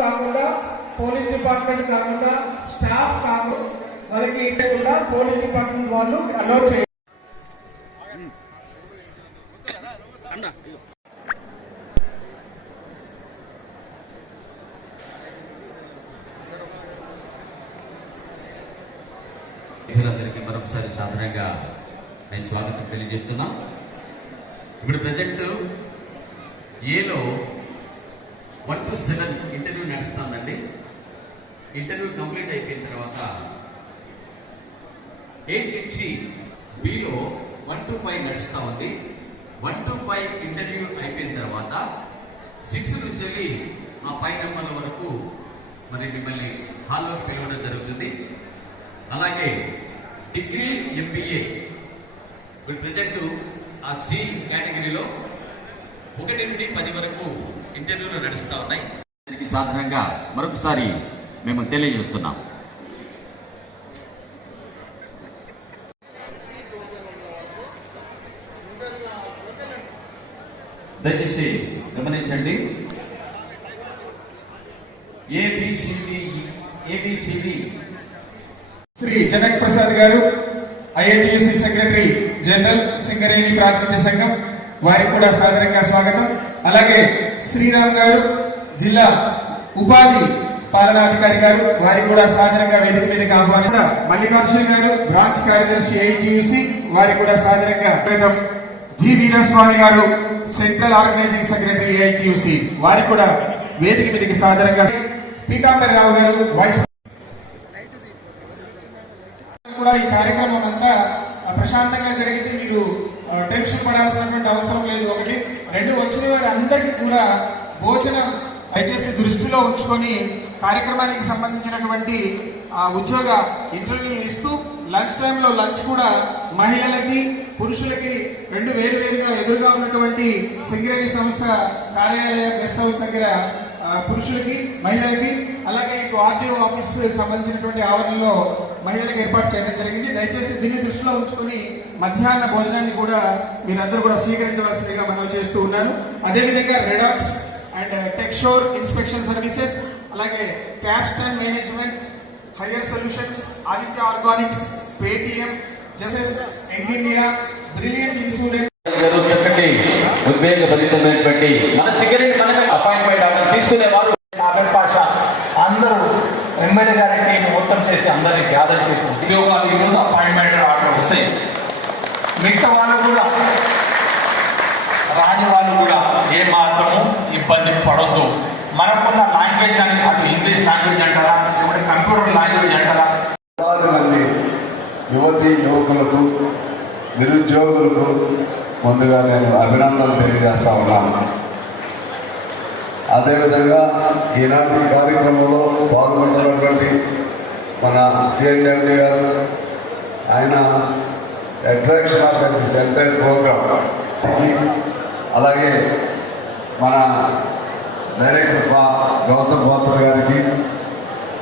కాకుండా police department కాకుండా staff కాకుండా వాళ్ళకి కూడా పోలీస్ డిపార్ట్మెంట్ వాళ్ళు అలౌ చేయాలి మిత్రులందరికీ మరొకసారి సాధారణంగా నేను స్వాగతం తెలియజేస్తున్నా. ఇప్పుడు ప్రజెంట్ ఏలో వన్ టు సెవెన్ ఇంటర్వ్యూ నడుస్తుందండి. ఇంటర్వ్యూ కంప్లీట్ అయిపోయిన తర్వాత ఎయిట్ నుంచి బిలో వన్ టు ఫైవ్ నడుస్తూ ఉంది. వన్ టు ఫైవ్ ఇంటర్వ్యూ అయిపోయిన తర్వాత సిక్స్ నుంచి వెళ్ళి ఆ పై నెంబర్ల వరకు మరి మిమ్మల్ని హాల్లోకి పిలవడం జరుగుతుంది. అలాగే డిగ్రీ ఎంబీఏ ఇప్పుడు ప్రజెంట్ ఆ సి కేటగిరీలో ఒకటి నుండి పది వరకు ఇంటర్వ్యూలు నడుస్తూ ఉన్నాయి. దీనికి సాధారణంగా మరొకసారి మేము తెలియజేస్తున్నాం. దయచేసి గమనించండి. ఏబిసిడి ఏబిసిడి శ్రీ జనక్ ప్రసాద్ గారు ఐఐటియుసి సెక్రటరీ జనరల్ సింగరేణి ప్రాతినిధ్య సంఘం. వారికి కూడా సాదరంగా స్వాగతం. అలాగే శ్రీరామ్ గారు జిల్లా ఉపాధి పాలనాధికారి గారు వారికి కూడా సాధారణంగా వేదిక మీదకి ఆహ్వానం మల్లికార్జున గారు బ్రాంచ్ కార్యదర్శి ఐఐటియుసి వారికి కూడా సాధారణంగా జి వీరస్వామి గారు సెంట్రల్ ఆర్గనైజింగ్ సెక్రటరీ ఏఐటియుసి వారికి కూడా వేదిక మీదకి సాధారణంగా పీతాంబరి రావు గారు వైస్ కూడా ఈ కార్యక్రమం అంతా ప్రశాంతంగా జరిగితే మీరు టెన్షన్ పడాల్సినటువంటి అవసరం లేదు. ఒకటి రెండు వచ్చిన వారి అందరికీ కూడా భోజనం దయచేసి దృష్టిలో ఉంచుకొని కార్యక్రమానికి సంబంధించినటువంటి ఆ, ఉద్యోగ ఇంటర్వ్యూలు ఇస్తూ లంచ్ టైంలో లంచ్ కూడా మహిళలకి పురుషులకి రెండు వేరు వేరుగా ఎదురుగా ఉన్నటువంటి సింగరేణి సంస్థ కార్యాలయం గెస్ట్ హౌస్ దగ్గర పురుషులకి మహిళలకి అలాగే ఇటు ఆర్టీఓ ఆఫీస్ సంబంధించినటువంటి ఆవరణలో మహిళలకు ఏర్పాటు చేయడం జరిగింది. దయచేసి దీన్ని దృష్టిలో ఉంచుకొని మధ్యాహ్న భోజనాన్ని కూడా మీరందరూ కూడా స్వీకరించవలసిందిగా మనం చేస్తూ ఉన్నాను అదేవిధంగా Redox and uh, Techshore inspection services అలాగే Capstan management higher solutions Aditya organics Paytm జసెస్ egg India brilliant insurance చక్కటి గారికి మొత్తం చేసి అందరినీ గ్యాదర్ చేసి ఉద్యోగాలు ఈరోజు అపాయింట్మెంట్ ఆర్డర్ వస్తాయి. మిగతా వాళ్ళు కూడా రాని వాళ్ళు కూడా ఏ మాత్రము ఇబ్బంది పడొద్దు. మనకున్న లాంగ్వేజ్ అని అటు ఇంగ్లీష్ లాంగ్వేజ్ అంటారా? లేకుంటే కంప్యూటర్ లాంగ్వేజ్ అంటారా? మంది యువతి యువకులకు నిరుద్యోగులకు ముందుగా నేను అభినందనలు తెలియజేస్తా ఉన్నాను. అదేవిధంగా ఈనాటి కార్యక్రమంలో పాల్గొంటున్నటువంటి మన సిఎండి గారు ఆయన attraction of this entire program. అలాగే మన డైరెక్టర్ బా గౌతమ్ బాత్ర గారికి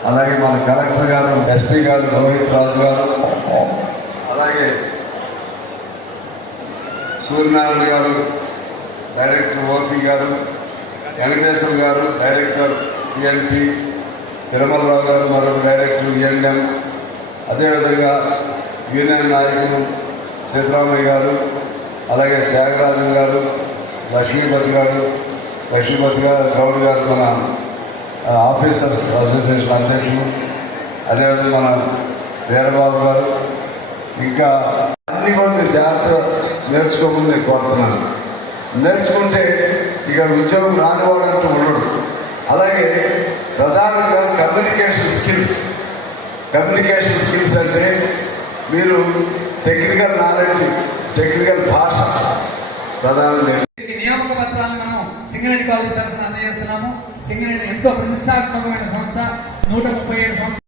అలాగే మన కలెక్టర్ గారు ఎస్పీ గారు రోహిత్ రాజు గారు అలాగే సూర్యనారాయణ గారు డైరెక్టర్ ఓపీ గారు వెంకటేశ్వర గారు డైరెక్టర్ టిఎన్పి తిరుమలరావు గారు మరొక డైరెక్టర్ ఈఎన్ఎం అదేవిధంగా యూనియన్ నాయకులు సీతారామయ్య గారు అలాగే త్యాగరాజన్ గారు లక్ష్మీపతి గారు లక్ష్మీపతి గారు గౌడ్ గారు మన ఆఫీసర్స్ అసోసియేషన్ అధ్యక్షులు. అదేవిధంగా మన వీరబాబు గారు. ఇంకా అన్ని కూడా మీరు జాగ్రత్త నేర్చుకోమని నేను కోరుతున్నాను. నేర్చుకుంటే ఇక ఉద్యోగం రానివాడంటూ ఉండడు. అలాగే ప్రధానంగా కమ్యూనికేషన్ స్కిల్స్ కమ్యూనికేషన్ స్కిల్స్ అంటే మీరు టెక్నికల్ నాలెడ్జ్ టెక్నికల్ భాష. ప్రధానంగా నియామక పత్రాలను మనం సింగరేణి కాలేజీ తరఫున అందజేస్తున్నాము. సింగరేణి ఎంతో ప్రతిష్టాత్మకమైన సంస్థ. నూట ముప్పై ఏడు సంవత్సరాలు